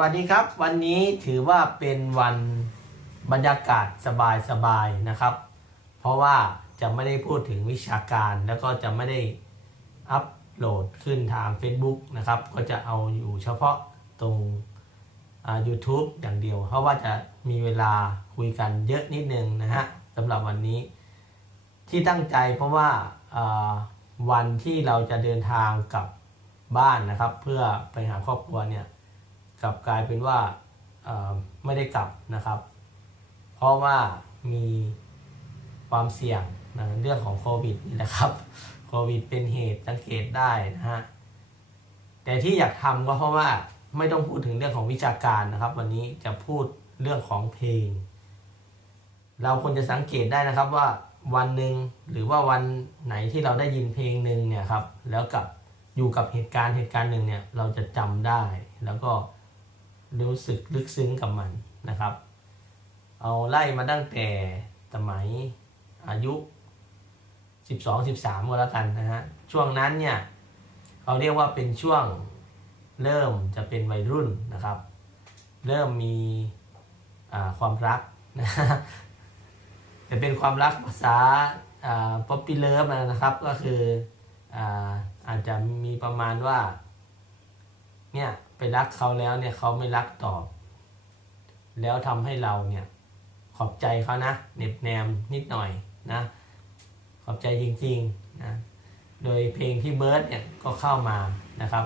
วัสดีครับ วันนี้ถือว่าเป็นวันบรรยากาศสบายๆนะครับ เพราะว่าจะไม่ได้พูดถึงวิชาการ แล้วก็จะไม่ได้อัปโหลดขึ้นทาง Facebook นะครับ ก็จะเอาอยู่เฉพาะตรงอ่า YouTube อย่างเดียว เพราะว่าจะมีเวลาคุยกันเยอะนิดนึงนะฮะสำหรับวันนี้ ที่ตั้งใจเพราะว่าวันที่เราจะเดินทางกลับบ้านนะครับ เพื่อไปหาครอบครัวเนี่ย กลับกลายเป็นว่าไม่ได้กลับนะครับ เพราะว่ามีความเสี่ยงนะเรื่องของโควิดนี่แหละครับ โควิดเป็นเหตุสังเกตได้นะฮะ แต่ที่อยากทำก็เพราะว่าไม่ต้องพูดถึงเรื่องของวิชาการนะครับ วันนี้จะพูดเรื่องของเพลง เราควรจะสังเกตได้นะครับว่าวันหนึ่งหรือว่าวันไหนที่เราได้ยินเพลงหนึ่งเนี่ยครับ แล้วกับอยู่กับเหตุการณ์เหตุการณ์หนึ่งเนี่ยเราจะจำได้แล้วก็ รู้สึกลึกซึ้งกับมันนะครับ เอาไล่มาตั้งแต่สมัยอายุ 12 13ก็แล้วกันนะฮะ ช่วงนั้นเนี่ยเขาเรียกว่าเป็นช่วงเริ่มจะเป็นวัยรุ่นนะครับ เริ่มมีความรักนะฮะแต่เป็นความรักภาษาป๊อปปี้เลิฟนะครับก็คืออาอาจจะมีประมาณว่าเนี่ย ไปรักเขาแล้วเนี่ยเขาไม่รักตอบ แล้วทำให้เราเนี่ยขอบใจเขานะเหน็บแนมนิดหน่อยนะ ขอบใจจริงๆนะโดยเพลงที่เบิร์ดเนี่ยก็เข้ามานะครับ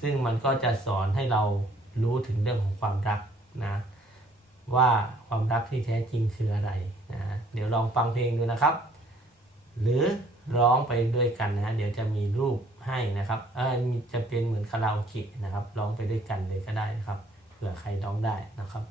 ซึ่งมันก็จะสอนให้เรารู้ถึงเรื่องของความรักนะว่าความรักที่แท้จริงคืออะไรนะเดี๋ยวลองฟังเพลงดูนะครับ หรือ ไปด้วยกันนะฮะเดี๋ยวจะมีรูปให้นะครับเออจะเป็นเหมือนคาราโอเกะนะครับร้องไปด้วยกันเลยก็ได้นะครับเผื่อใครร้องได้นะครับ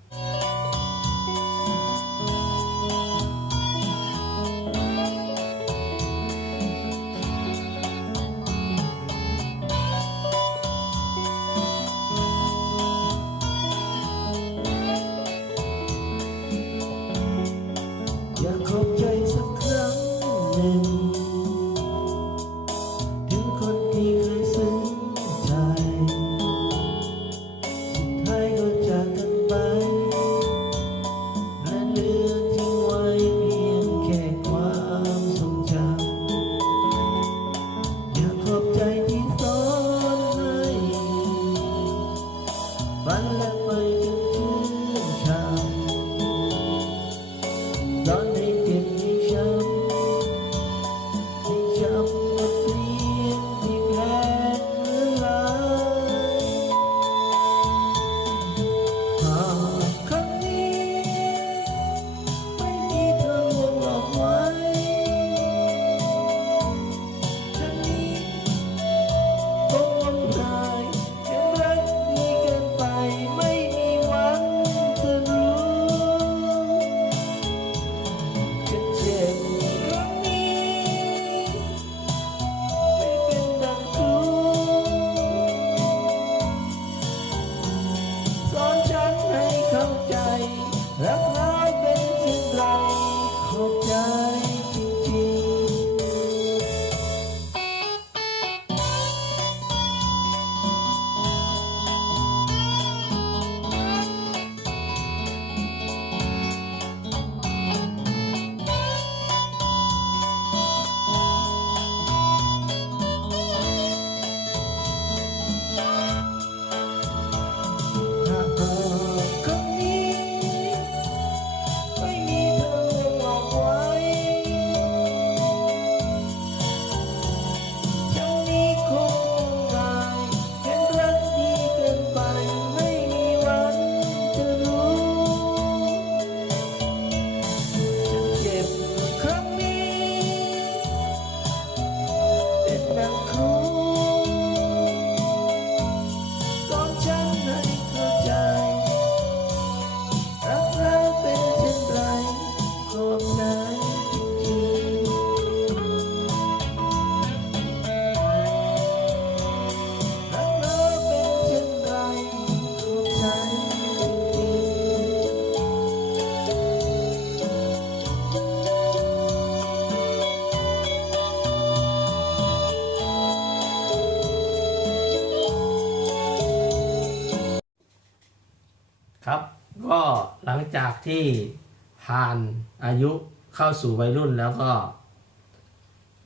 อยากขอบใจสักครั้งหนึ่ง ที่ผ่านอายุเข้าสู่วัยรุ่นแล้วก็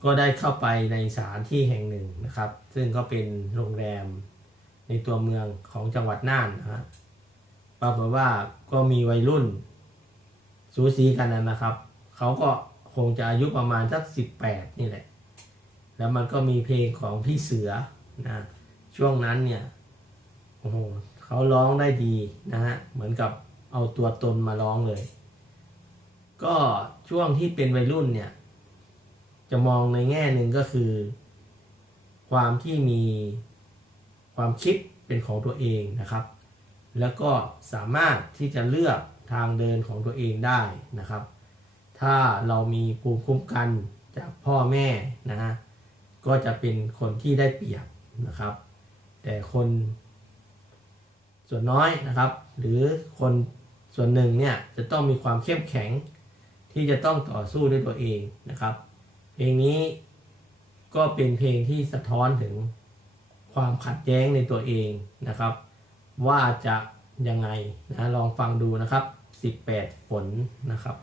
ก็ได้เข้าไปในสถานที่แห่งหนึ่งนะครับ ซึ่งก็เป็นโรงแรมในตัวเมืองของจังหวัดน่านนะฮะปรากฏว่าก็มีวัยรุ่นสูสีกันนะนะครับเขาก็คงจะอายุประมาณสักสิบแปดนี่แหละ แล้วมันก็มีเพลงของพี่เสือนะช่วงนั้นเนี่ยโอ้โหเขาร้องได้ดีนะฮะเหมือนกับ เอาตัวตนมาร้องเลย ก็ช่วงที่เป็นวัยรุ่นเนี่ย จะมองในแง่หนึ่งก็คือ ความที่มีความคิดเป็นของตัวเองนะครับ แล้วก็สามารถที่จะเลือกทางเดินของตัวเองได้นะครับ ถ้าเรามีภูมิคุ้มกันจากพ่อแม่นะฮะก็จะเป็นคนที่ได้เปรียบนะครับ แต่คนส่วนน้อยนะครับ หรือคน ส่วนหนึ่งเนี่ยจะต้องมีความเข้มแข็งที่จะต้องต่อสู้ด้วยตัวเองนะครับ เพลงนี้ก็เป็นเพลงที่สะท้อนถึงความขัดแย้งในตัวเองนะครับ ว่าจะยังไงนะลองฟังดูนะครับ 18 ฝนนะครับ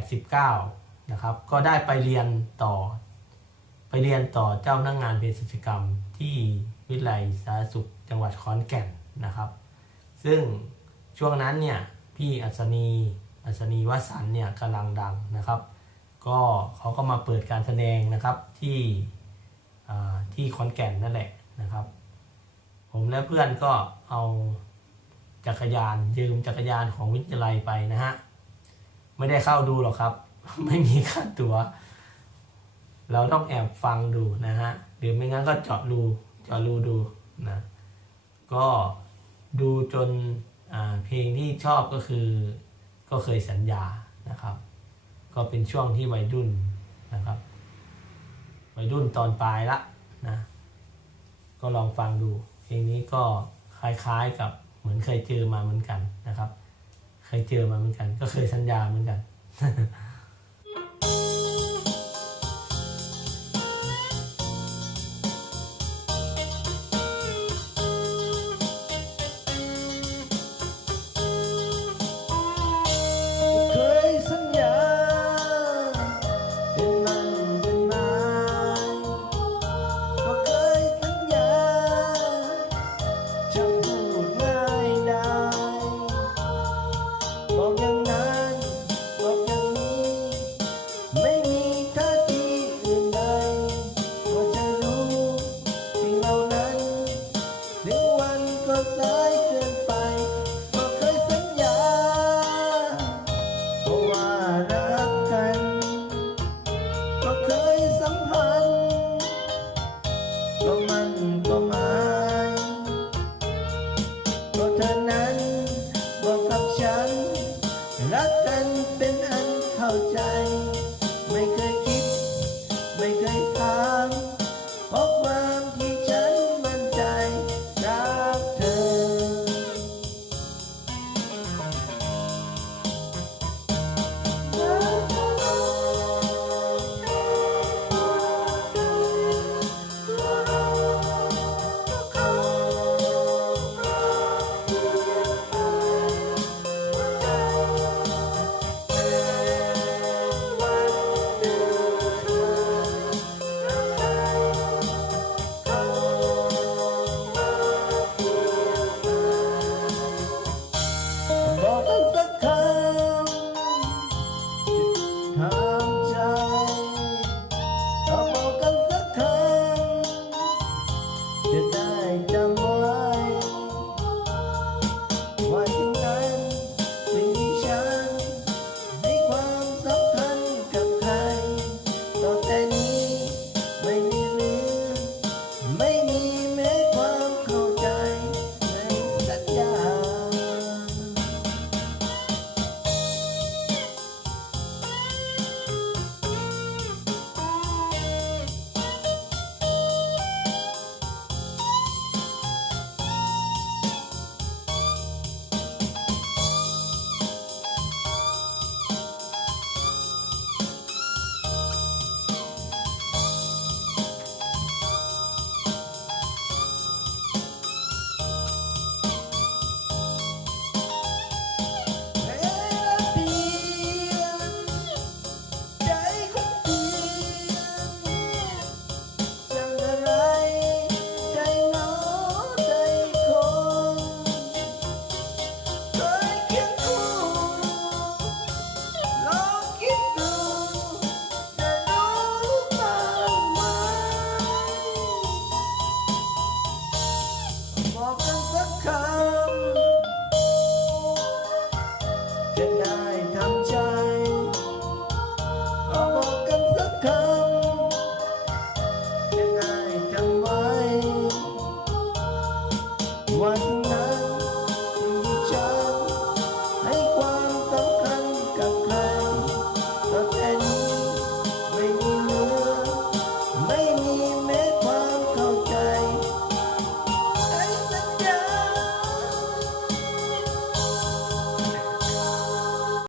8 19นะครับก็ได้ไปเรียนต่อ ไปเรียนต่อเจ้าหน้างงานเภสัชกรรมที่วิทยาลัยสาธารณสุขจังหวัดขอนแก่นนะครับ ซึ่งช่วงนั้นเนี่ยพี่อัศนีอัศนีวสันต์เนี่ยกำลังดังนะครับ ก็เขาก็มาเปิดการแสดงนะครับที่ที่ขอนแก่นนั่นแหละนะครับ ผมและเพื่อนก็เอาจักรยานยืมจักรยานของวิทยาลัยไปนะฮะ ไม่ได้เข้าดูหรอกครับ ไม่มีค่าตั๋ว เราต้องแอบฟังดูนะฮะหรือไม่งั้นก็เจาะรูเจาะรูดูนะก็ดูจนเพลงที่ชอบก็คือ ก็เคยสัญญานะครับ ก็เป็นช่วงที่วัยรุ่นนะครับวัยรุ่นตอนปลายละนะก็ลองฟังดู เพลงนี้ก็คล้ายๆกับเหมือนเคยเจอมาเหมือนกันนะครับ เคยเจอมาเหมือนกัน ก็เคยสัญญาเหมือนกัน